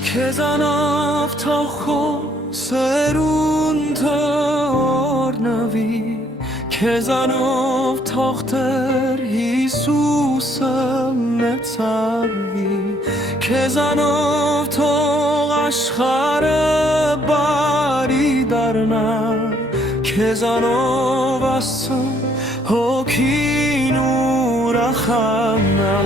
Քեզանով թողում սերունդը օրնվի, քեզանով թողտեր Հիսուսը մեծարվի, քեզանով թող աշխարհը բարի դառնա, քեզանով Աստծուն հոգին ուրախանա։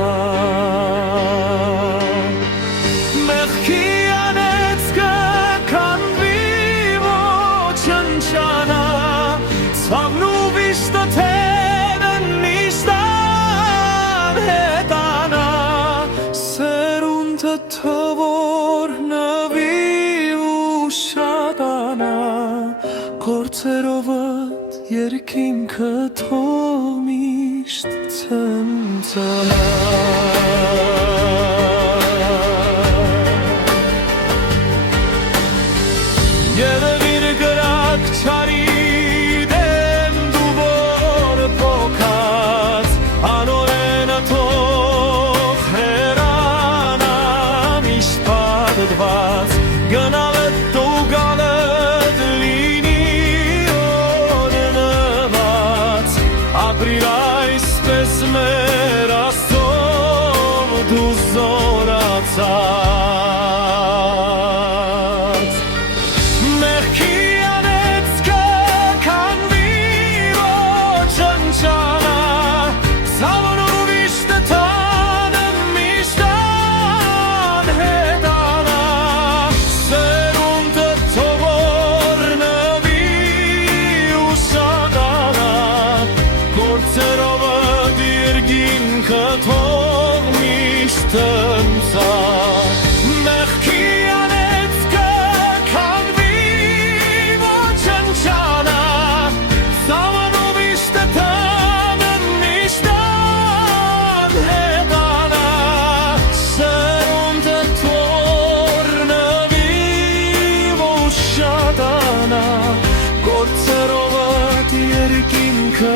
Գործերովդ երկինքը թող միշտ ցնցանա։ Երևիր գրակ չարի դեմ դու որ փոքած, անօրենը թող հեռանա միշտ պատված, գնալդ դու գալդ լինի օրնված, ապրիր այսպես մեր Աստծով դու զորացած։ Թող միշտ ընծա, մեղքի անեծքը քանդվի ոչնչանա, ցավանով միշտ տանը միշտ անհետանա, սերունդը թողնվի ուշադանա, գործերովդ երկինքը